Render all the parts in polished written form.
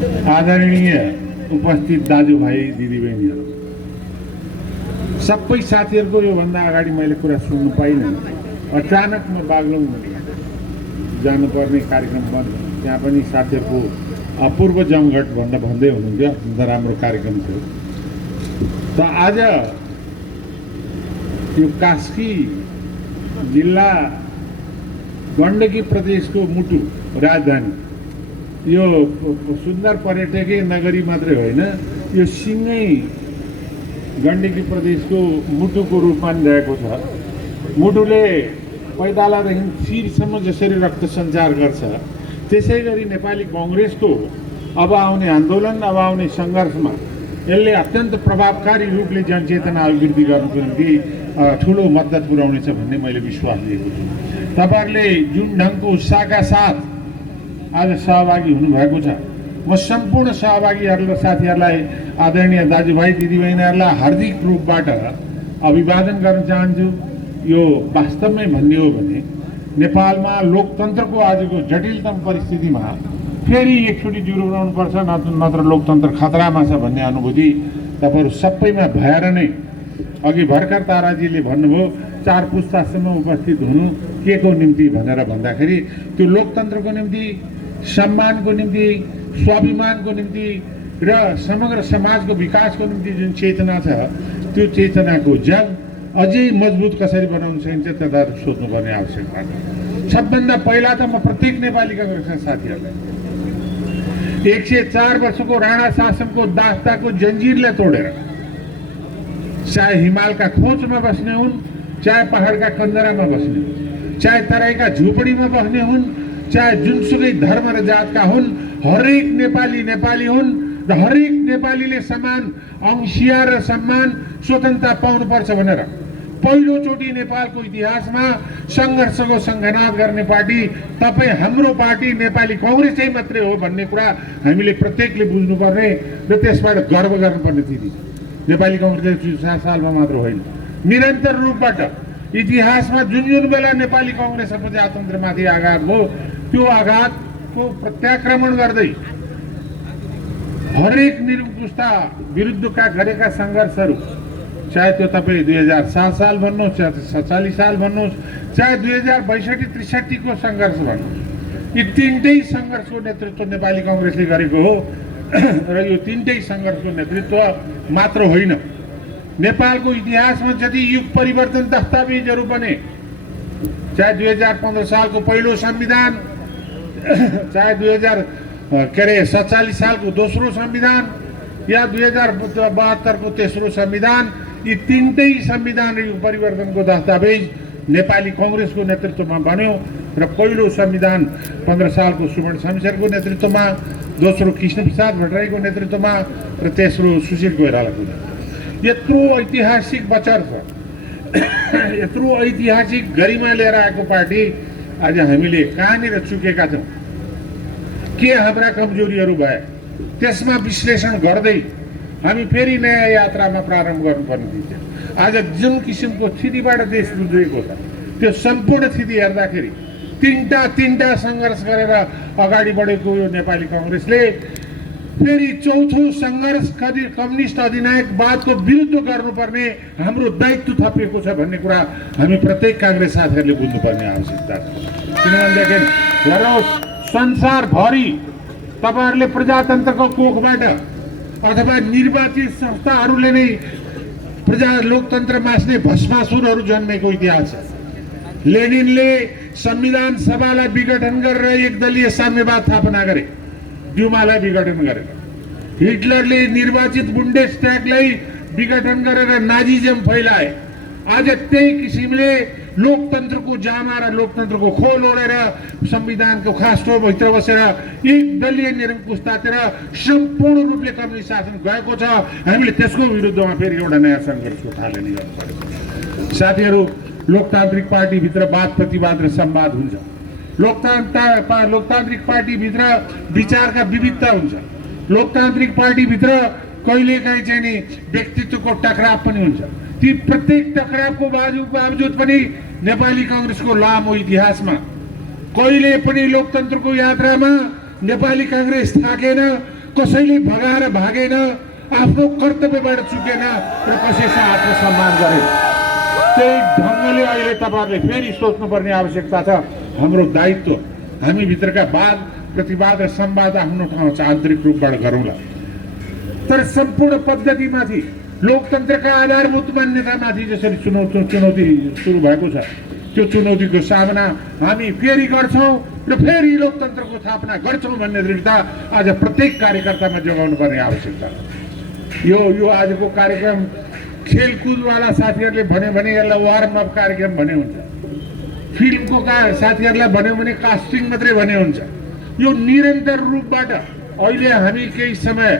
आदरणीय उपस्थित दाजुभाइ दिदीबहिनीहरू, सबै साथीहरूको योभन्दा अगाडि मैले कुरा सुन्नु पाइनँ। अचानक म बागलुङ जानुपर्ने कार्यक्रम बन्द, त्यहाँ पनि साथीहरूको अपूर्व जमघट भन्दै हुनुहुन्थ्यो, राम्रो कार्यक्रम थियो। त आज यो कास्की जिल्ला गण्डकी प्रदेशको मुटु राजधानी, यो सुन्दर पर्यटकीय नगरी मात्रै होइन, यो सिँगै गण्डकी प्रदेशको मुटुको रूपमा रहेको छ। मुटुले पैतालादेखि शिरसम्म जसरी रक्त सञ्चार गर्छ, त्यसै गरी नेपाली कङ्ग्रेसको अब आउने आन्दोलन, अब आउने सङ्घर्षमा यसले अत्यन्त प्रभावकारी रूपले जनचेतना अभिवृद्धि गर्नको निम्ति ठुलो मद्दत पुर्याउनेछ भन्ने मैले विश्वास लिएको छु। तपाईँहरूले जुन ढङ्गको उत्साहका साथ आज सहभागी हुनुभएको छ, म सम्पूर्ण सहभागीहरूलाई, साथीहरूलाई, आदरणीय दाजुभाइ दिदीबहिनीहरूलाई हार्दिक रूपबाट अभिवादन गर्न चाहन्छु। यो वास्तवमै भन्ने हो भने नेपालमा लोकतन्त्रको आजको जटिलतम परिस्थितिमा फेरि एकचोटि जुरुराउनुपर्छ, नत्र लोकतन्त्र खतरामा छ भन्ने अनुभूति तपाईँहरू सबैमा भएर नै अघि भर्खर ताराजीले भन्नुभयो 4 पुस्तासम्म उपस्थित हुनु के को निम्ति भनेर भन्दाखेरि त्यो लोकतन्त्रको निम्ति, सम्मानको निम्ति, स्वाभिमानको निम्ति र समग्र समाजको विकासको निम्ति जुन चेतना छ, त्यो चेतनाको जग अझै मजबुत कसरी बनाउन सकिन्छ त्यसलाई सोध्नुपर्ने आवश्यकता छ। सबभन्दा पहिला त म प्रत्येक नेपाली काङ्ग्रेसका साथीहरूलाई 104 वर्षको राणा शासनको दास्ताको जन्जिरलाई तोडेर, चाहे हिमालका खोजमा बस्ने हुन्, चाहे पहाडका कन्दरामा बस्ने हुन्, चाहे तराईका झुपडीमा बस्ने हुन्, चाहे जुनसुकै धर्म र जातका हुन्, हरेक नेपाली नेपाली हुन् र हरेक नेपालीले समान अंशिया र सम्मान स्वतन्त्रता पाउनुपर्छ भनेर पहिलोचोटि नेपालको इतिहासमा सङ्घर्षको सङ्घनाद गर्ने पार्टी तपाईँ हाम्रो पार्टी नेपाली कङ्ग्रेसै मात्रै हो भन्ने कुरा हामीले प्रत्येकले बुझ्नुपर्ने र त्यसबाट गर्व गर्नुपर्ने स्थिति छ। नेपाली कङ्ग्रेसले 7 सालमा मात्र होइन, निरन्तर रूपबाट इतिहासमा जुन जुन बेला नेपाली कङ्ग्रेस प्रजातन्त्रमाथि आघात भयो, त्यो आघातको प्रत्याक्रमण गर्दै हरेक निरङ्कुशता विरुद्धका गरेका सङ्घर्षहरू, चाहे त्यो तपाईँ 2007 साल भन्नुहोस्, चाहे 47 साल भन्नुहोस्, चाहे 2062-63 को सङ्घर्ष भन्नुहोस्, यी तीनटै सङ्घर्षको नेतृत्व नेपाली कङ्ग्रेसले गरेको हो। र यो तीनटै सङ्घर्षको नेतृत्व मात्र होइन, नेपालको इतिहासमा जति युग परिवर्तन दस्तावेजहरू बने, चाहे 2015 सालको पहिलो संविधान, चाहे 2047 सालको दोस्रो संविधान या 2072 को तेस्रो संविधान, यी तीनटै संविधान परिवर्तनको दस्तावेज नेपाली कङ्ग्रेसको नेतृत्वमा बन्यो। र पहिलो संविधान 15 सालको सुवर्ण शमशेरको नेतृत्वमा, दोस्रो कृष्णप्रसाद भट्टराईको नेतृत्वमा र तेस्रो सुशील कोइरालाको नेतृत्वमा। यत्रो ऐतिहासिक बचर छ, यत्रो ऐतिहासिक गरिमा लिएर आएको पार्टी आज हामीले कहाँनिर चुकेका छौँ, के हाम्रा कमजोरीहरू भए, त्यसमा विश्लेषण गर्दै हामी फेरि नयाँ यात्रामा प्रारम्भ गर्नुपर्ने थियो। आज जुन किसिमको स्थितिबाट देश गुज्रेको छ, त्यो सम्पूर्ण स्थिति हेर्दाखेरि तीनटा सङ्घर्ष गरेर अगाडि बढेको यो नेपाली कङ्ग्रेसले फेरि चौथो सङ्घर्ष कम्युनिस्ट अधिनायकवादको विरुद्ध गर्नुपर्ने हाम्रो दायित्व थपिएको छ भन्ने कुरा हामी प्रत्येक काङ्ग्रेस साथीहरूले बुझ्नुपर्ने आवश्यकता छ। किनभनेदेखि हेर्नुहोस्, संसारभरि तपाईँहरूले प्रजातन्त्रको कोखबाट अथवा निर्वाचित संस्थाहरूले नै लोकतन्त्र मास्ने भस्मासुरहरू जन्मेको इतिहास छ। लेनिनले संविधान सभालाई विघटन गरेर एकदलीय साम्यवाद स्थापना गरे, ड्युमालाई विघटन गरेर। हिटलरले निर्वाचित बुन्डेसट्यागलाई विघटन गरेर नाजिजम फैलाए। आज त्यही किसिमले लोकतन्त्रको जामा र लोकतन्त्रको खोल ओढेर संविधानको खास्टोभित्र बसेर एकदलीय निरङ्कुशतातिर सम्पूर्ण रूपले कम्युनिस्ट शासन गएको छ। हामीले त्यसको विरुद्धमा फेरि एउटा नयाँ सङ्घर्षको थालनी गर्नु पर्यो। साथीहरू, लोकतान्त्रिक पार्टीभित्र वाद प्रतिवाद र संवाद हुन्छ। लोकतान्त्रिक पार्टीभित्र विचारका विविधता हुन्छ। लोकतान्त्रिक पार्टीभित्र कहिलेकाहीँ चाहिँ नि व्यक्तित्वको टकराव पनि हुन्छ। ती प्रत्येक टकरावको बावजुद पनि नेपाली काङ्ग्रेसको लामो इतिहासमा कहिले पनि लोकतन्त्रको यात्रामा नेपाली काङ्ग्रेस थाकेन कसैले भगाएर भागेन, आफ्नो कर्तव्यबाट चुकेन र कसैसँग आत्मसम्मान गरे। त्यही ढङ्गले अहिले तपाईँहरूले फेरि सोच्नुपर्ने आवश्यकता छ। हाम्रो दायित्व हामी भित्रका वाद प्रतिवाद र संवाद आफ्नो ठाउँ छ, आन्तरिक रूपबाट गरौँला। तर सम्पूर्ण पद्धतिमाथि लोकतन्त्रका आधारभूत मान्यतामाथि जसरी चुनौती सुरु भएको छ, त्यो चुनौतीको सामना हामी फेरि गर्छौँ र फेरि लोकतन्त्रको स्थापना गर्छौँ भन्ने दृढता आज प्रत्येक कार्यकर्तामा जोगाउनु पर्ने आवश्यकता छ। यो आजको कार्यक्रम खेलकुदवाला साथीहरूले भन्यो भने यसलाई वार्म अप कार्यक्रम भने हुन्छ, फिल्मको साथीहरूलाई भन्यो भने कास्टिङ मात्रै भने हुन्छ। यो निरन्तर रूपबाट अहिले हामी केही समय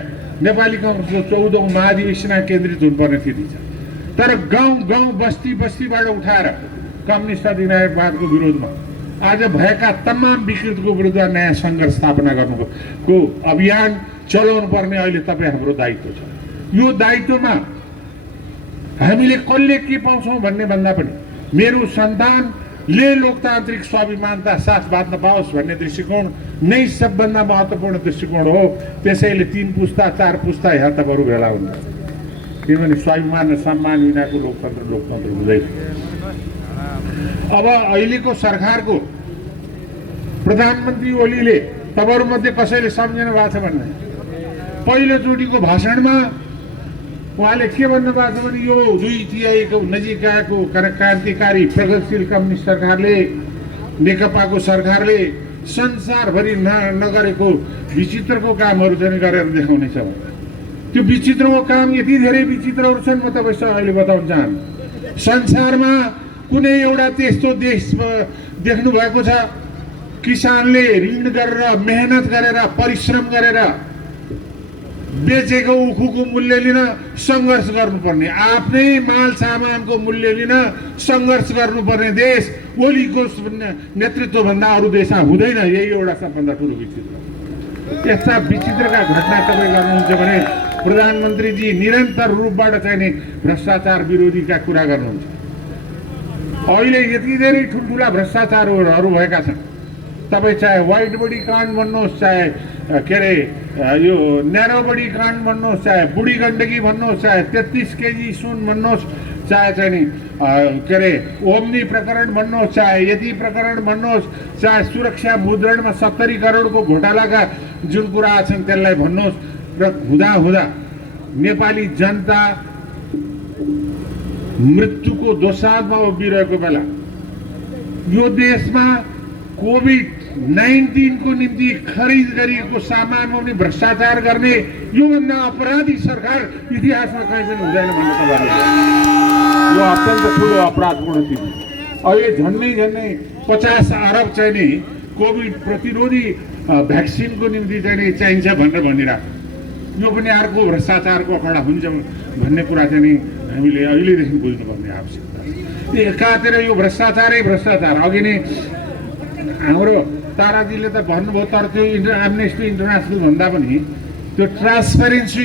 नेपाली काङ्ग्रेसको 14औं महाधिवेशनमा केन्द्रित हुनुपर्ने स्थिति छ। तर गाउँ गाउँ बस्ती बस्तीबाट उठाएर कम्युनिस्ट अधिनायकवादको विरोधमा आज भएका तमाम विकृतिको विरुद्ध नयाँ सङ्घर्ष स्थापना गर्नुको अभियान चलाउनु पर्ने अहिले तपाईँ हाम्रो दायित्व छ। यो दायित्वमा हामीले कसले के पाउँछौँ भन्ने भन्दा पनि मेरो सन्तानले लोकतान्त्रिक स्वाभिमानता साथ बाँध्न पाओस् भन्ने दृष्टिकोण नै सबभन्दा महत्त्वपूर्ण दृष्टिकोण हो। त्यसैले 3 पुस्ता 4 पुस्ता यहाँ तपाईँहरू भेला हुन्छ, किनभने स्वाभिमान र सम्मान बिनाको लोकतन्त्र हुँदैन। अब अहिलेको सरकारको प्रधानमन्त्री ओलीले तपाईँहरूमध्ये कसैले सम्झिनु भएको छ भन्ने पहिलोचोटिको भाषणमा उहाँले के भन्नुभएको छ भने यो 2 तिहाईको नजिक आएको क्रान्तिकारी प्रगतिशील कम्युनिस्ट सरकारले, नेकपाको सरकारले संसारभरि नगरेको विचित्रको कामहरू चाहिँ गरेर देखाउनेछ। त्यो विचित्रको काम यति धेरै विचित्रहरू छन्, म तपाईँसँग अहिले बताउन चाहन्छु। संसारमा कुनै एउटा त्यस्तो देश देख्नु भएको छ किसानले ऋण गरेर मेहनत गरेर परिश्रम गरेर बेचेको उखुको मूल्य लिन सङ्घर्ष गर्नुपर्ने, आफ्नै माल सामानको मूल्य लिन सङ्घर्ष गर्नुपर्ने देश ओलीको नेतृत्वभन्दा अरू देशमा हुँदैन। यही एउटा सबभन्दा ठुलो विचित्र। यस्ता विचित्रका घटना तपाईँ गर्नुहुन्छ भने प्रधानमन्त्रीजी निरन्तर रूपबाट चाहिँ नि भ्रष्टाचार विरोधीका कुरा गर्नुहुन्छ। अहिले यति धेरै ठुल्ठुला भ्रष्टाचारहरू भएका छन्। तपाईँ चाहे व्हाइट बडी काण्ड भन्नुहोस्, चाहे के अरे यो न्यानो बडी काण्ड भन्नुहोस्, चाहे बुढी गण्डकी भन्नुहोस्, चाहे 33 केजी सुन भन्नुहोस्, चाहे चाहिँ नि के अरे ओम्नी प्रकरण भन्नुहोस्, चाहे यति प्रकरण भन्नुहोस्, चाहे सुरक्षा मुद्रणमा 70 करोडको घोटालाका जुन कुरा छन् त्यसलाई भन्नुहोस्, र हुँदा नेपाली जनता मृत्युको दोसाँधमा उभिरहेको बेला यो देशमा कोभिड-19 को निम्ति खरिद गरिएको सामानमा पनि भ्रष्टाचार गर्ने योभन्दा अपराधी सरकार इतिहासमा कहीँ पनि हुँदैन भन्ने तपाईँले यो अत्यन्त ठुलो अपराधपूर्ण स्थिति। अहिले झन्डै 50 अरब चाहिँ नि कोभिड प्रतिरोधी भ्याक्सिनको निम्ति चाहिँ नि चाहिन्छ भनेर भनिरहेको, यो पनि अर्को भ्रष्टाचारको अखडा हुन्छ भन्ने कुरा चाहिँ नि हामीले अहिलेदेखि बुझ्नुपर्ने आवश्यकता छ। एकातिर यो भ्रष्टाचार अघि नै हाम्रो ताराजीले त भन्नुभयो, तर त्यो एम्नेस्टी इन्टरनेसनल भन्दा पनि त्यो ट्रान्सपेरेन्सी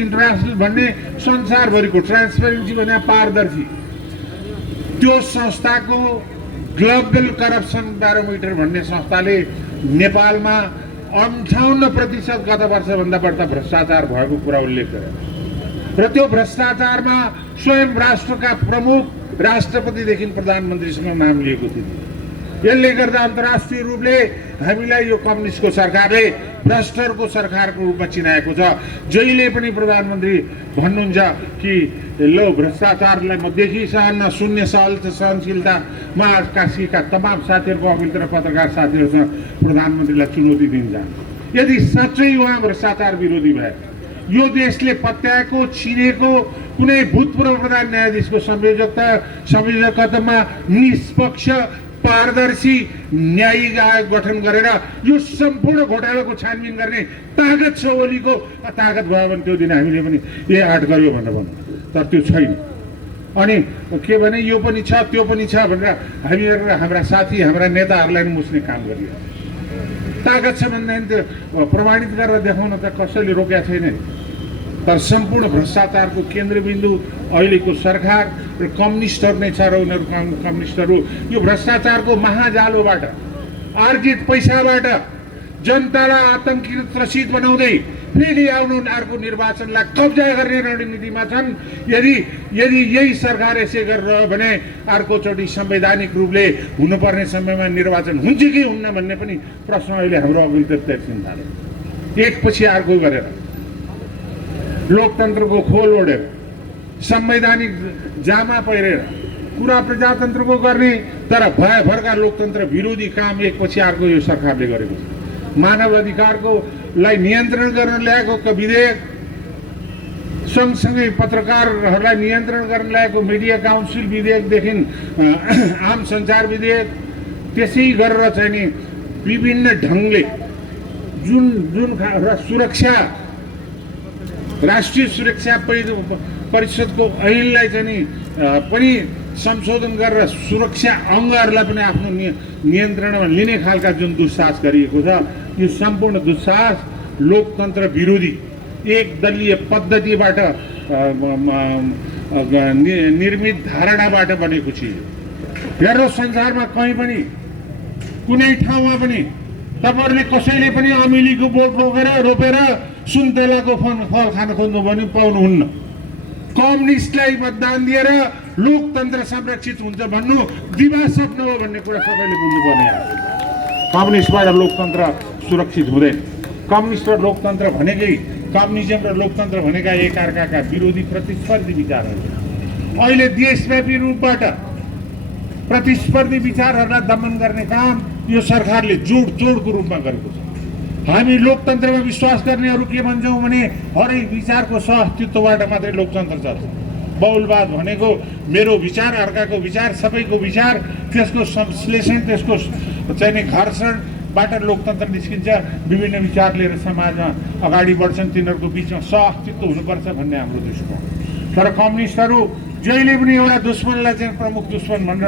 इन्टरनेसनल भन्ने संसारभरिको ट्रान्सपेरेन्सी भने पारदर्शी त्यो संस्थाको ग्लोबल करप्सन ब्यारोमिटर भन्ने संस्थाले नेपालमा 58% गत वर्षभन्दा बढ्ता भ्रष्टाचार भएको कुरा उल्लेख गरे र त्यो भ्रष्टाचारमा स्वयं राष्ट्रका प्रमुख राष्ट्रपतिदेखि प्रधानमन्त्रीसँग नाम लिएको थियो। यसले गर्दा अन्तर्राष्ट्रिय रूपले हामीलाई यो कम्युनिस्टको सरकारले भ्रष्टहरूको सरकारको रूपमा चिनाएको छ। जहिले पनि प्रधानमन्त्री भन्नुहुन्छ कि लो भ्रष्टाचारलाई म देखिसहन्न, शून्य सहनशीलतामा काशीका तमाम साथीहरूको अघिल्तिर पत्रकार साथीहरूसँग प्रधानमन्त्रीलाई चुनौती दिन चाहन्छ। यदि साँच्चै उहाँ भ्रष्टाचार विरोधी भए यो देशले पत्याएको चिनेको कुनै भूतपूर्व प्रधान न्यायाधीशको संयोजकत्वमा निष्पक्ष पारदर्शी न्यायिक आयोग गठन गरेर यो सम्पूर्ण घोटालाको छानबिन गर्ने तागत छ ओलीको। तागत भयो भने त्यो दिन हामीले पनि आँट गर्यो भनेर भन्नु, तर त्यो छैन। अनि के भने यो पनि छ त्यो पनि छ भनेर हामीहरू हाम्रा साथी हाम्रा नेताहरूलाई मुस्ने काम गरियो। तागत छ भन्दाखेरि त्यो प्रमाणित गरेर देखाउन त कसैले रोकेको छैन। तर सम्पूर्ण भ्रष्टाचारको केन्द्रबिन्दु अहिलेको सरकार र कम्युनिस्टहरू नै छ र उनीहरू कम्युनिस्टहरू यो भ्रष्टाचारको महाजालोबाट अर्जित पैसाबाट जनतालाई आतंकित त्रसित बनाउँदै फेरि आउनु अर्को निर्वाचनलाई कब्जा गर्ने रणनीतिमा छन्। यदि यही सरकार यसै गरेर भने अर्कोचोटि संवैधानिक रूपले हुनुपर्ने समयमा निर्वाचन हुन्छ कि हुन्न भन्ने पनि प्रश्न अहिले हाम्रो अघि तेर्सिन थाल्यो। एकपछि अर्को गरेर लोकतन्त्रको खोल ओढेर संवैधानिक जामा पहिरेर कुरा प्रजातन्त्रको गर्ने तर भयभरका लोकतन्त्र विरोधी काम एकपछि अर्को यो सरकारले गरेको छ। मानव अधिकारको लाई नियन्त्रण गर्न ल्याएको विधेयक, सँगसँगै पत्रकारहरूलाई नियन्त्रण गर्न ल्याएको मिडिया काउन्सिल विधेयकदेखि आम सञ्चार विधेयक, त्यसै गरेर चाहिँ नि विभिन्न ढङ्गले जुन सुरक्षा राष्ट्रिय सुरक्षा परिषदको ऐनलाई चाहिँ नि पनि संशोधन गरेर सुरक्षा अङ्गहरूलाई पनि आफ्नो नियन्त्रणमा लिने खालका जुन दुस्साहस गरिएको छ, यो सम्पूर्ण दुस्साहस लोकतन्त्र विरोधी एक दलीय पद्धतिबाट निर्मित धारणाबाट बनेको चिज हो। हेर्नु, संसारमा कहीँ पनि कुनै ठाउँमा पनि तपाईँहरूले कसैले पनि अमिलीको बोट रोपेर सुन्तलाको फल खान खोज्नु भने पाउनुहुन्न। कम्युनिस्टलाई मतदान दिएर लोकतन्त्र संरक्षित हुन्छ भन्नु दिवा स्वप्न हो भन्ने कुरा सबैले बुझ्नुपर्ने हो। कम्युनिस्टबाट लोकतन्त्र सुरक्षित हुँदैन। कम्युनिस्ट र लोकतन्त्र भनेकै, कम्युनिजम र लोकतन्त्र भनेका एकअर्काका विरोधी प्रतिस्पर्धी विचारहरू। अहिले देशव्यापी रूपबाट प्रतिस्पर्धी विचारहरूलाई दमन गर्ने काम यो सरकारले जोडतोडको रूपमा गरेको छ। हामी लोकतन्त्रमा विश्वास गर्नेहरू के भन्छौँ भने हरेक विचारको सहअस्तित्वबाट मात्रै लोकतन्त्र चल्छ। बहुलवाद भनेको मेरो विचार, अर्काको विचार, सबैको विचार, त्यसको संश्लेषण, त्यसको चाहिँ नि घर्षणबाट लोकतन्त्र निस्किन्छ। विभिन्न विचार लिएर समाजमा अगाडि बढ्छन्, तिनीहरूको बिचमा सहअस्तित्व हुनुपर्छ भन्ने हाम्रो दृष्टिकोण। तर कम्युनिस्टहरू जहिले पनि एउटा दुश्मनलाई चाहिँ प्रमुख दुश्मन भनेर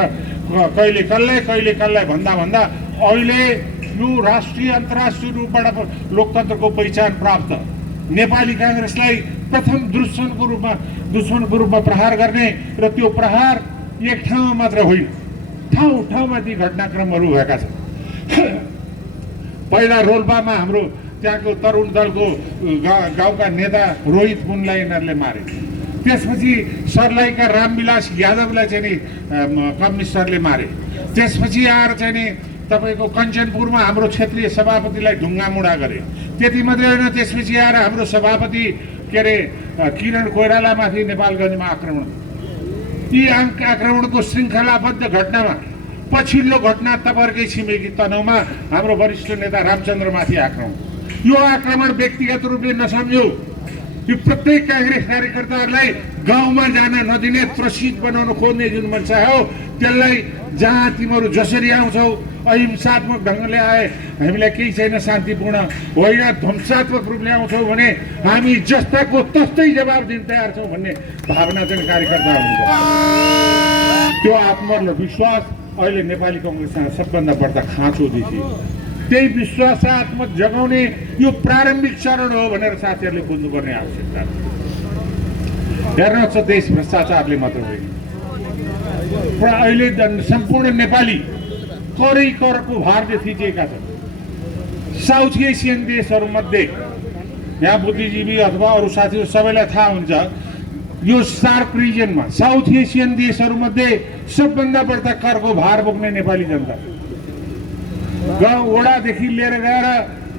कहिले कसलाई भन्दा अहिले यो राष्ट्रिय अन्तर्राष्ट्रिय रूपबाट लोकतन्त्रको पहिचान प्राप्त नेपाली काङ्ग्रेसलाई प्रथम दुश्मनको रूपमा प्रहार गर्ने र त्यो प्रहार एक ठाउँमा मात्र होइन, ठाउँमा ती घटनाक्रमहरू भएका छन्। पहिला रोल्पामा हाम्रो त्यहाँको तरुण दलको गाउँका नेता रोहित पुनलाई यिनीहरूले मारे। त्यसपछि सर्लाहीका रामविलास यादवलाई चाहिँ नि कम्युनिस्टहरूले मारे। त्यसपछि आएर चाहिँ नि तपाईँको कञ्चनपुरमा हाम्रो क्षेत्रीय सभापतिलाई ढुङ्गामुढा गरे। त्यति मात्रै होइन, त्यसपछि आएर हाम्रो सभापति के अरे किरण कोइरालामाथि नेपालगञ्जमा आक्रमण। यी आक्रमणको श्रृङ्खलाबद्ध घटनामा पछिल्लो घटना तपाईँहरूकै छिमेकी तनहुमा हाम्रो वरिष्ठ नेता रामचन्द्रमाथि आक्रमण। यो आक्रमण व्यक्तिगत रूपले नसम्झ्यौ, यो प्रत्येक काङ्ग्रेस कार्यकर्ताहरूलाई गाउँमा जान नदिने, त्रसित बनाउन खोज्ने जुन मान्छे हो त्यसलाई जहाँ तिमीहरू जसरी आउँछौ अहिंसात्मक ढङ्गले आए हामीलाई केही छैन, शान्तिपूर्ण होइन, ध्वंसात्मक रूपले आउँछौ भने हामी जस्ताको तस्तै जवाब दिन तयार छौँ भन्ने भावना चाहिँ कार्यकर्ताहरूको त्यो आत्मविश्वास अहिले नेपाली काङ्ग्रेसमा सबभन्दा बढ्ता खाँचो देखियो। त्यही विश्वासात्मक जगाउने यो प्रारम्भिक चरण हो भनेर साथीहरूले बुझ्नुपर्ने आवश्यकता छ। हेर्नुहोस्, देश भ्रष्टाचारले मात्र होइन, अहिले सम्पूर्ण नेपाली करको भारले थिचिएका छन्। साउथ एसियन देशहरूमध्ये, यहाँ बुद्धिजीवी अथवा अरू साथीहरू सबैलाई थाहा हुन्छ, यो सार्क रिजनमा साउथ एसियन देशहरूमध्ये सबभन्दा बढ्ता करको भार बोक्ने नेपाली जनता। गाउँ वडादेखि लिएर गएर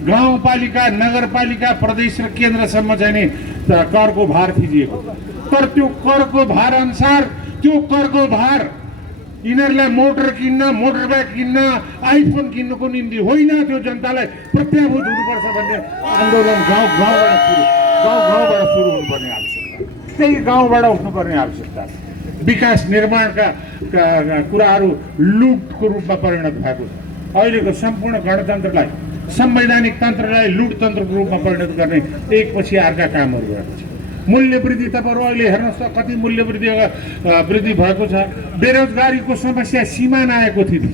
गाउँपालिका, नगरपालिका, प्रदेश र केन्द्रसम्म चाहिँ नि करको भार थिचिएको। तर त्यो करको भार अनुसार त्यो करको भार यिनीहरूलाई मोटर किन्न, मोटर बाइक किन्न, आइफोन किन्नुको निम्ति होइन, त्यो जनतालाई प्रत्याभूत हुनुपर्छ भन्ने आन्दोलन गाउँबाट सुरु हुनुपर्ने आवश्यकता, त्यही गाउँबाट उठ्नुपर्ने आवश्यकता। विकास निर्माणका कुराहरू लुटको रूपमा परिणत भएको छ। अहिलेको सम्पूर्ण गणतन्त्रलाई, संवैधानिक तन्त्रलाई लुटतन्त्रको रूपमा परिणत गर्ने एकपछि अर्का कामहरू भएको छ। मूल्य वृद्धि, तपाईँहरू अहिले हेर्नुहोस् त कति मूल्य वृद्धि भएको छ। बेरोजगारीको समस्या सीमा नआएको थियो।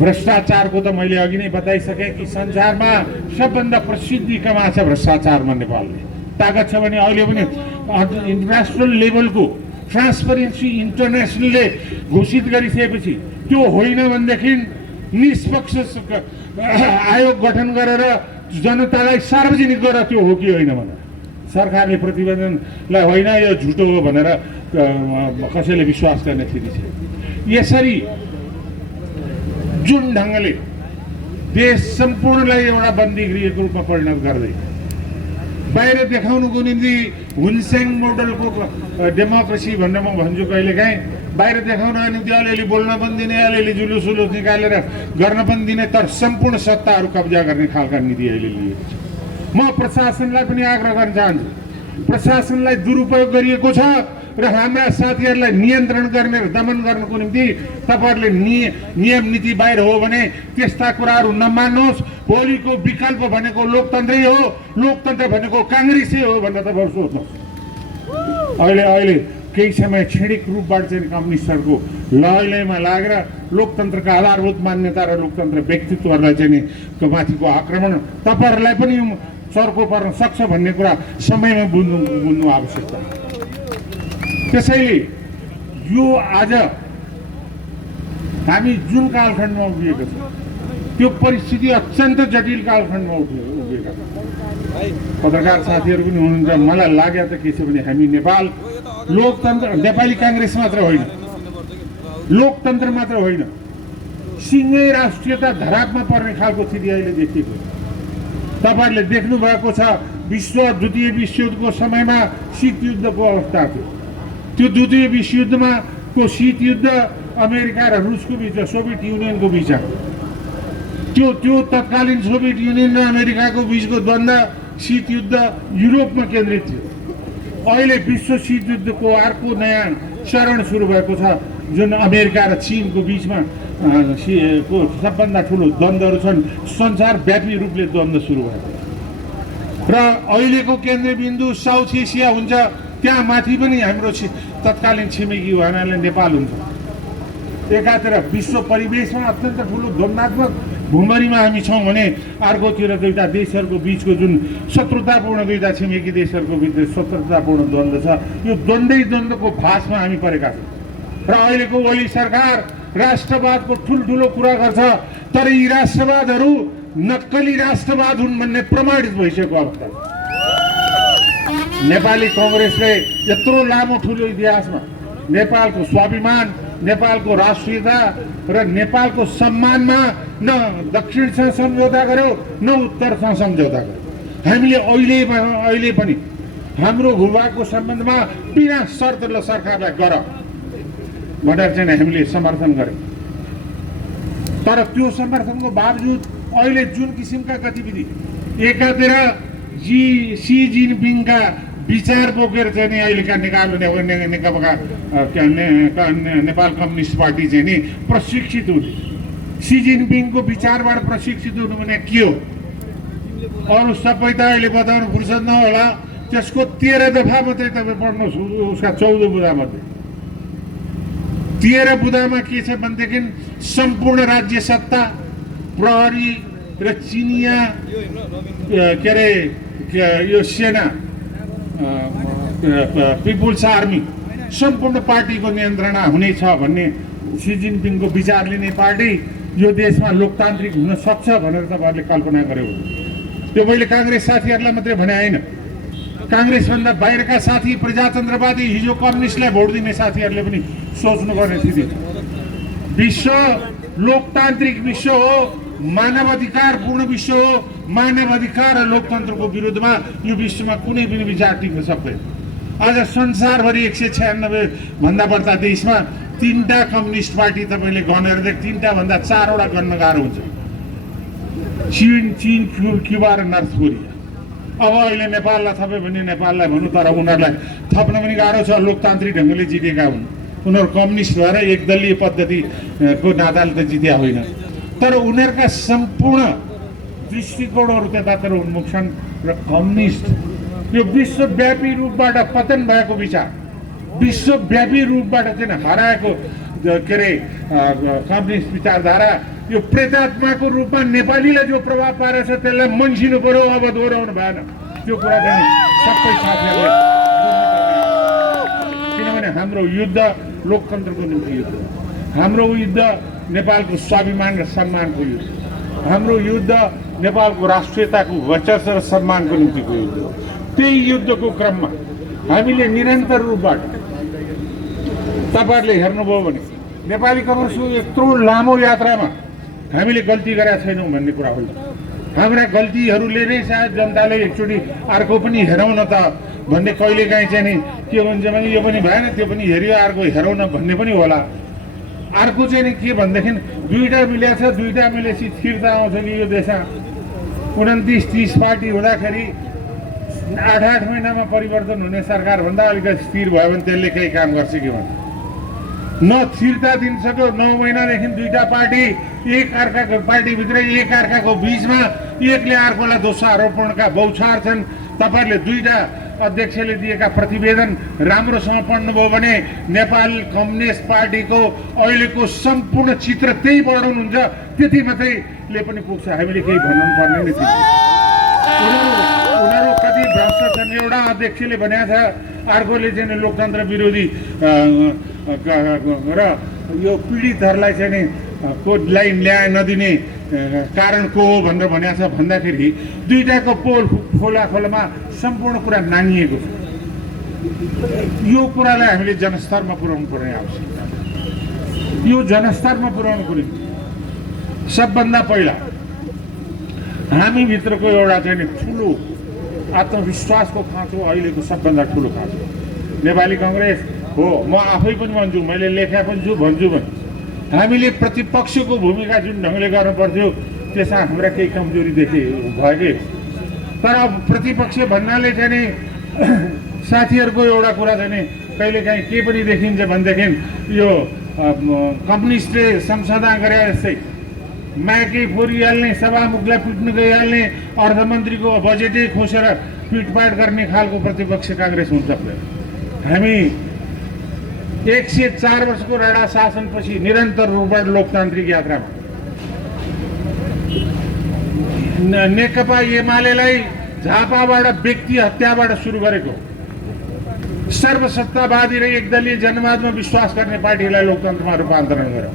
भ्रष्टाचारको त मैले अघि नै बताइसकेँ कि संसारमा सबभन्दा प्रसिद्धि कमाएको छ भ्रष्टाचारमा नेपालले। ताकत छ भने अहिले पनि इन्टरनेसनल लेभलको ट्रान्सपरेन्सी इन्टरनेसनलले घोषित गरिसकेपछि त्यो होइन भनेदेखि निष्पक्ष आयोग गठन गरेर जनतालाई सार्वजनिक गरेर त्यो हो कि होइन भनेर सरकारले प्रतिवेदनलाई होइन यो झुटो हो भनेर कसैले विश्वास गर्ने स्थिति छ। यसरी जुन ढङ्गले देश सम्पूर्णलाई एउटा बन्दीगृहको रूपमा परिणत गर्दै बाहिर देखाउनुको निम्ति हुनसेङ मोडलको डेमोक्रेसी भनेर म भन्छु कहिलेकाहीँ बाहिर देखाउनको निम्ति अलिअलि बोल्न पनि दिने अलिअलि जुलुस सुलुस निकालेर गर्न पनि दिने तर सम्पूर्ण सत्ताहरू कब्जा गर्ने खालका नीति अहिले लिएको छ। म प्रशासनलाई पनि आग्रह गर्न चाहन्छु, प्रशासनलाई दुरुपयोग गरिएको छ र हाम्रा साथीहरूलाई नियन्त्रण गर्ने र दमन गर्नको निम्ति तपाईँहरूले नियम नीति बाहिर हो भने त्यस्ता कुराहरू नमान्नुहोस्। भोलिको विकल्प भनेको लोकतन्त्रै हो, लोकतन्त्र भनेको काङ्ग्रेसै हो भनेर तपाईँहरू सोच्नुहोस्। अहिले केही समय क्षणिक रूपबाट चाहिँ कम्युनिस्टहरूको लयमा लागेर लोकतन्त्रका आधारभूत मान्यता र लोकतन्त्र व्यक्तित्वहरूलाई चाहिँ माथिको आक्रमण तपाईँहरूलाई पनि चर्को पर्न सक्छ भन्ने कुरा समयमा बुझ्नु आवश्यक छ। त्यसैले यो आज हामी जुन कालखण्डमा उभिएको छ त्यो परिस्थिति अत्यन्त जटिल कालखण्डमा उभिएका छ। पत्रकार साथीहरू पनि हुनुहुन्छ, मलाई लाग्यो त के छ भने हामी नेपाल लोकतन्त्र नेपाली काङ्ग्रेस मात्र होइन, लोकतन्त्र मात्र होइन, सिङ्गै राष्ट्रियता धरापमा पर्ने खालको स्थिति अहिले देखिएको छ। तपाईँहरूले देख्नु भएको छ द्वितीय विश्वयुद्धको समयमा शीत युद्धको अवस्था थियो। त्यो द्वितीय विश्वयुद्धमा को शीत युद्ध अमेरिका र रुसको बिच, सोभियत युनियनको बिच, त्यो तत्कालीन सोभियत युनियन र अमेरिकाको बिचको द्वन्द्व शीत युद्ध युरोपमा केन्द्रित थियो। अहिले विश्व शीत युद्धको अर्को नयाँ चरण सुरु भएको छ जुन अमेरिका र चीनको बिचमा को सबभन्दा ठुलो द्वन्द्वहरू छन्। संसारव्यापी रूपले द्वन्द्व सुरु भएको र अहिलेको केन्द्रबिन्दु साउथ एसिया हुन्छ, त्यहाँ माथि पनि हाम्रो तत्कालीन छिमेकी हुनाले नेपाल हुन्छ। एकातिर विश्व परिवेशमा अत्यन्त ठुलो द्वन्द्वात्मक भूमरीमा हामी छौँ भने अर्कोतिर दुईटा देशहरूको बिचको जुन शत्रुतापूर्ण दुईटा छिमेकी देशहरूको बिच शत्रुतापूर्ण द्वन्द्व छ। यो द्वन्द्वको फासमा हामी परेका छौँ र अहिलेको ओली सरकार राष्ट्रवादको ठुल्ठुलो कुरा गर्छ तर यी राष्ट्रवादहरू नक्कली राष्ट्रवाद हुन् भन्ने प्रमाणित भइसकेको अवस्था। नेपाली काङ्ग्रेसले यत्रो लामो ठुलो इतिहासमा नेपालको स्वाभिमान, नेपालको राष्ट्रियता र नेपालको सम्मानमा न दक्षिणसँग सम्झौता गर्यो न उत्तरसँग सम्झौता गर्यो। हामीले अहिले पनि हाम्रो भूभागको सम्बन्धमा बिना शर्त ल सरकारलाई गर भनेर चाहिँ हामीले समर्थन गर्यौँ। तर त्यो समर्थनको बावजुद अहिले जुन किसिमका गतिविधि एकातिर सी जिनपिङका विचार बोकेर चाहिँ नि अहिलेका नेकपाका नेपाल कम्युनिस्ट पार्टी चाहिँ नि प्रशिक्षित हुने, सी जिनपिङको विचारबाट प्रशिक्षित हुनु भने के हो? अरू सबै त अहिले बताउनु फुर्सद नहोला। त्यसको 13 दफा मात्रै तपाईँ पढ्नुहोस्, उसका 14 बुँदा मध्ये 13 बुँदामा के छ भनेदेखि सम्पूर्ण राज्य सत्ता, प्रहरी र चिनिया के अरे यो सेना, पिपुल्स आर्मी सम्पूर्ण पार्टीको नियन्त्रणा हुनेछ भन्ने सी जिनपिङको विचार लिने पार्टी यो देशमा लोकतान्त्रिक हुन सक्छ भनेर तपाईँहरूले कल्पना गर्यो। त्यो मैले काङ्ग्रेस साथीहरूलाई मात्रै भने होइन, काङ्ग्रेसभन्दा बाहिरका साथी प्रजातन्त्रवादी हिजो कम्युनिस्टलाई भोट दिने साथीहरूले पनि सोच्नुपर्ने स्थिति छ। विश्व लोकतान्त्रिक विश्व हो, मानवाधिकारपूर्ण विश्व हो। मानवाधिकार र लोकतन्त्रको विरुद्धमा यो विश्वमा कुनै पनि विचार टिक्न सक्दैन। आज संसारभरि 196 भन्दा बढ्ता देशमा 3टा कम्युनिस्ट पार्टी तपाईँले गनेर देख 3टा भन्दा 4वटा गन्न गाह्रो हुन्छ। चीन, क्युबा र नर्थ कोरिया। अब अहिले नेपाललाई थप्यो भने नेपाललाई भनौँ, तर उनीहरूलाई थप्न पनि गाह्रो छ। लोकतान्त्रिक ढङ्गले जितेका हुन् उनीहरू, कम्युनिस्ट भएर एकदलीय पद्धतिको नाताले त जित्या होइन। तर उनीहरूका सम्पूर्ण दृष्टिकोणहरू त्यतातिर उन्मुख छन् र कम्युनिस्ट यो विश्वव्यापी रूपबाट पतन भएको विचार, विश्वव्यापी रूपबाट चाहिँ हराएको के अरे कम्युनिस्ट विचारधारा यो प्रेतात्माको रूपमा नेपालीलाई जो प्रभाव पारेछ त्यसलाई मन्सिनु पर्यो। अब दोहोऱ्याउनु भएन त्यो कुरा चाहिँ सबै साथीहरूले, किनभने हाम्रो युद्ध लोकतन्त्रको निम्ति युद्ध, हाम्रो युद्ध नेपालको स्वाभिमान र सम्मानको युद्ध। हाम्रो युद्ध नेपालको राष्ट्रियताको वर्चस्व र सम्मानको निम्तिको युद्ध हो। त्यही युद्धको क्रममा हामीले निरन्तर रूपबाट तपाईहरुले हेर्नुभयो भने नेपाली कांग्रेसको यत्रो लामो यात्रामा हामीले गल्ती गरेका छैनौँ भन्ने कुरा हो। हाम्रा गल्तीहरूले नै सायद जनताले एकचोटि अर्को पनि हेरौँ न त भन्ने कहिलेकाहीँ चाहिँ नि के भन्छ भने यो पनि भएन त्यो पनि हेरियो अर्को हेरौँ न भन्ने पनि होला। अर्को चाहिँ नि के भनेदेखि दुईटा मिलेको छ, दुईटा मिलेपछि स्थिरता आउँछ नि यो देशमा। 29-30 पार्टी हुँदाखेरि 8-8 महिनामा परिवर्तन हुने सरकार भन्दा अलिकति स्थिर भयो भने त्यसले केही काम गर्छ कि भन्नु न स्थिरता दिन सक्यो। 9 महिनादेखि दुईटा पार्टी एक अर्काको पार्टीभित्रै एक अर्काको बीचमा एकले अर्कोलाई दोषारोपणका बौछार छन्। तपाईहरुले दुईटा अध्यक्षले दिएका प्रतिवेदन राम्रोसँग पढ्नुभयो भने नेपाल कम्युनिस्ट पार्टीको अहिलेको सम्पूर्ण चित्र त्यही पढाउनुहुन्छ। त्यति मात्रैले पनि पुग्छ, हामीले केही भन्नु पर्ने नै थिएन। उनीहरू कति भ्रष्ट छन्। एउटा अध्यक्षले भनेको छ अर्कोले चाहिँ लोकतन्त्र विरोधी र यो पीडितहरूलाई चाहिँ नि कोडलाई ल्याए नदिने कारण को हो भनेर भनेको छ भन्दाखेरि दुईटाको पोल खोलामा सम्पूर्ण कुरा नाङ्गिएको छ। यो कुरालाई हामीले जनस्तरमा पुर्याउनु पर्ने आवश्यकता छ। यो जनस्तरमा पुर्याउनुको निम्ति सबभन्दा पहिला हामीभित्रको एउटा चाहिँ नि ठुलो आत्मविश्वासको खाँचो अहिलेको सबभन्दा ठुलो खाँचो नेपाली कांग्रेस हो। म आफै पनि भन्छु, मैले लेखा पनि छु, भन्छु भने हामीले प्रतिपक्षको भूमिका जुन ढङ्गले गर्नु पर्थ्यो त्यसमा हाम्रा केही कमजोरी देखे भयो कि। तर अब प्रतिपक्ष भन्नाले चाहिँ नि साथीहरूको एउटा कुरा चाहिँ नि कहिलेकाहीँ के पनि देखिन्छ भनेदेखि यो कम्युनिस्टले संशोधन गरे जस्तै माइकै फोरिहाल्ने, सभामुखलाई पिट्नु गइहाल्ने, अर्थमन्त्रीको बजेटै खोसेर पिटपाट गर्ने खालको प्रतिपक्ष कांग्रेस हुन सक्दैन। हामी 104 वर्षको राणा शासनपछि निरन्तर रूपबाट लोकतान्त्रिक यात्रामा नेकपा एमालेलाई झापाबाट व्यक्ति हत्याबाट सुरु गरेको सर्वसत्तावादी र एकदलीय जनवादमा विश्वास गर्ने पार्टीलाई लोकतन्त्रमा रूपान्तरण गर्यो।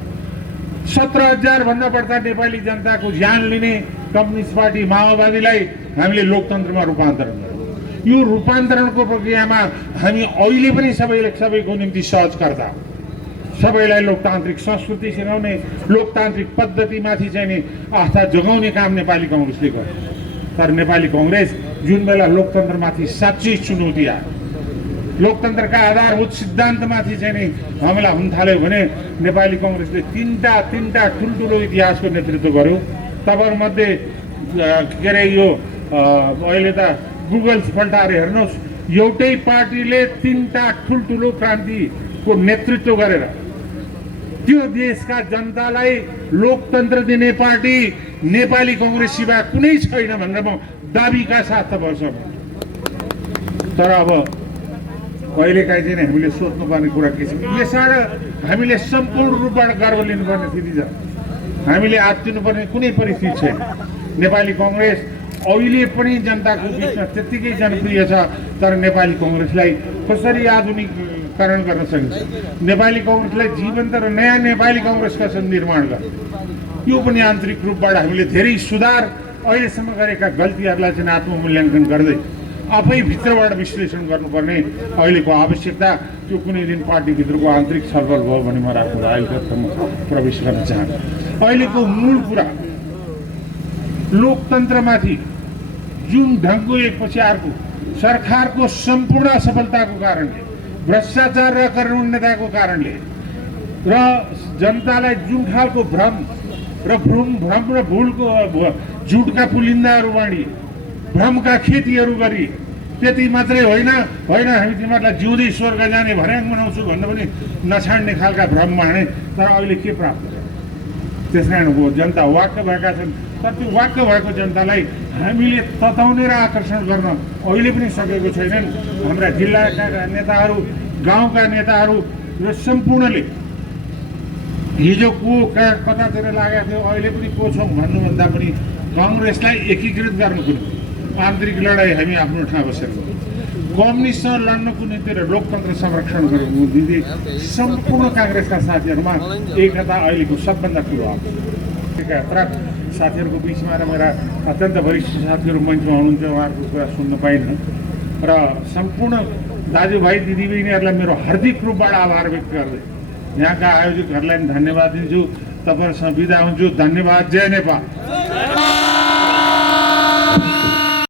17,000 भन्दा बढ्ता नेपाली जनताको ज्यान लिने कम्युनिस्ट पार्टी माओवादीलाई हामीले लोकतन्त्रमा रूपान्तरण गर्यौँ। यो रूपान्तरणको प्रक्रियामा हामी अहिले पनि सबैको निम्ति सहजकर्ता, सबैलाई लोकतान्त्रिक संस्कृति सिकाउने, लोकतान्त्रिक पद्धतिमाथि चाहिँ नि आस्था जगाउने काम नेपाली कांग्रेसले गर्यो। तर नेपाली कांग्रेस जुन बेला लोकतन्त्रमाथि साँच्चै चुनौती आयो, लोकतन्त्रका आधारभूत सिद्धान्तमाथि चाहिँ नि हमला हुन थाल्यो भने नेपाली कांग्रेसले तीनटा ठुल्ठुलो इतिहासको नेतृत्व गर्यो। तपाईहरुमध्ये के अरे यो अहिले त गुगल पल्टाएर हेर्नुहोस्, एउटै पार्टीले 3टा ठुल्ठुलो क्रान्तिको नेतृत्व गरेर त्यो देशका जनतालाई लोकतन्त्र दिने पार्टी नेपाली कांग्रेस सिवाय कुनै छैन भनेर म दाबीका साथ भन्छु। तर अब कहिलेकाहीँ चाहिँ हामीले सोच्नुपर्ने कुरा के छ, यसबाट हामीले सम्पूर्ण रूपबाट गर्व लिनुपर्ने स्थिति छ। हामीले आत्तिनुपर्ने कुनै परिस्थिति छैन। नेपाली कांग्रेस अहिले पनि जनताको बिचमा त्यत्तिकै जनप्रिय छ। तर नेपाली कांग्रेसलाई कसरी आधुनिकीकरण गर्न सकिन्छ, नेपाली कांग्रेसलाई जीवन्त र नयाँ नेपाली कांग्रेस कसरी निर्माण गर्ने, यो पनि आन्तरिक रूपबाट हामीले धेरै सुधार अहिलेसम्म गरेका गल्तीहरूलाई चाहिँ आत्ममूल्याङ्कन गर्दै आफै भित्रबाट विश्लेषण गर्नुपर्ने अहिलेको आवश्यकता। त्यो कुनै दिन पार्टीभित्रको आन्तरिक छलफल भयो भने म राख्नु अहिले म प्रवेश गर्न चाहन्छु। अहिलेको मूल कुरा लोकतन्त्रमाथि जुन ढङ्गको एकपछि अर्को सरकारको सम्पूर्ण असफलताको कारणले, भ्रष्टाचार र करुणताको कारणले र जनतालाई जुन खालको भ्रम र भुलको झुटका पुलिन्दाहरू बाँडी भ्रमका खेतीहरू गरी, त्यति मात्रै होइन हामी तिमीहरूलाई जिउँदै स्वर्ग जाने भर्याङ बनाउँछु भन्दा पनि नछाड्ने खालका भ्रम बाँडे। तर अहिले के प्राप्त छ? त्यस कारण हो जनता वाक्क भएका छन्। तर त्यो वाक्क भएको जनतालाई हामीले तताउने र आकर्षण गर्न अहिले पनि सकेको छैनन्। हाम्रा जिल्लाका नेताहरू, गाउँका नेताहरू र सम्पूर्णले हिजो को कतातिर लागेको थियो, अहिले पनि को छौँ भन्नुभन्दा पनि कांग्रेसलाई एकीकृत गर्नुको निम्ति आन्तरिक लडाई हामी आफ्नो ठाउँ बसेर कम्युनिस्टसँग लड्नको निम्ति र लोकतन्त्र संरक्षण गर्नुको निम्ति सम्पूर्ण काङ्ग्रेसका साथीहरूमा एकता अहिलेको सबभन्दा ठुलो आवश्यक। यत्रा साथीहरूको बिचमा र मेरा अत्यन्त वरिष्ठ साथीहरू मञ्चमा हुनुहुन्थ्यो, उहाँहरूको कुरा सुन्न पाइनँ र सम्पूर्ण दाजुभाइ दिदीबहिनीहरूलाई मेरो हार्दिक रूपबाट आभार व्यक्त गर्दै यहाँका आयोजकहरूलाई पनि धन्यवाद दिन्छु। तपाईँहरूसँग बिदा हुन्छु। धन्यवाद। जय नेपाल।